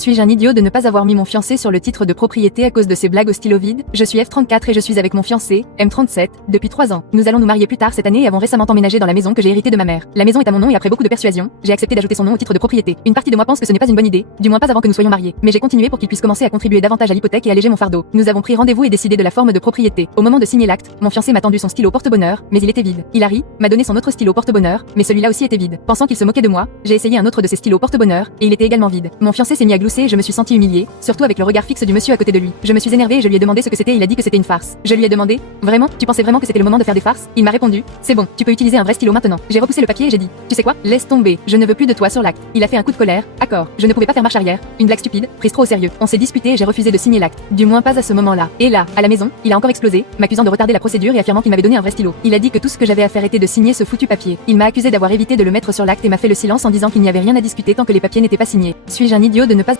Suis-je un idiot de ne pas avoir mis mon fiancé sur le titre de propriété à cause de ces blagues au stylo vide? Je suis F34 et je suis avec mon fiancé, M37, depuis 3 ans. Nous allons nous marier plus tard cette année et avons récemment emménagé dans la maison que j'ai héritée de ma mère. La maison est à mon nom et après beaucoup de persuasion, j'ai accepté d'ajouter son nom au titre de propriété. Une partie de moi pense que ce n'est pas une bonne idée, du moins pas avant que nous soyons mariés. Mais j'ai continué pour qu'il puisse commencer à contribuer davantage à l'hypothèque et alléger mon fardeau. Nous avons pris rendez-vous et décidé de la forme de propriété. Au moment de signer l'acte, mon fiancé m'a tendu son stylo porte-bonheur, mais il était vide. Hilary m'a donné son autre stylo porte-bonheur, mais celui-là aussi était vide. Pensant qu'il se moquait de moi, j'ai essayé un autre de ses stylos porte-bonheur, et il était également vide. Mon fiancé s'est mis à glousser et je me suis sentie humiliée, surtout avec le regard fixe du monsieur à côté de lui. Je me suis énervée et je lui ai demandé ce que c'était et il a dit que c'était une farce. Je lui ai demandé, vraiment, tu pensais vraiment que c'était le moment de faire des farces? Il m'a répondu, c'est bon, tu peux utiliser un vrai stylo maintenant. J'ai repoussé le papier et j'ai dit, tu sais quoi, laisse tomber, je ne veux plus de toi sur l'acte. Il a fait un coup de colère, accord, je ne pouvais pas faire marche arrière, une blague stupide, prise trop au sérieux. On s'est disputé et j'ai refusé de signer l'acte, du moins pas à ce moment-là. Et là, à la maison, il a encore explosé, m'accusant de retarder la procédure et affirmant qu'il m'avait donné un vrai stylo. Il a dit que tout ce que j'avais à faire était de signer ce foutu papier. Il m'a accusé d'avoir évité de le mettre sur l'acte et m'a fait le silence en disant qu'il n'y avait rien à discuter tant que les papiers n'étaient pas signés. Suis-je un idiot de ne pas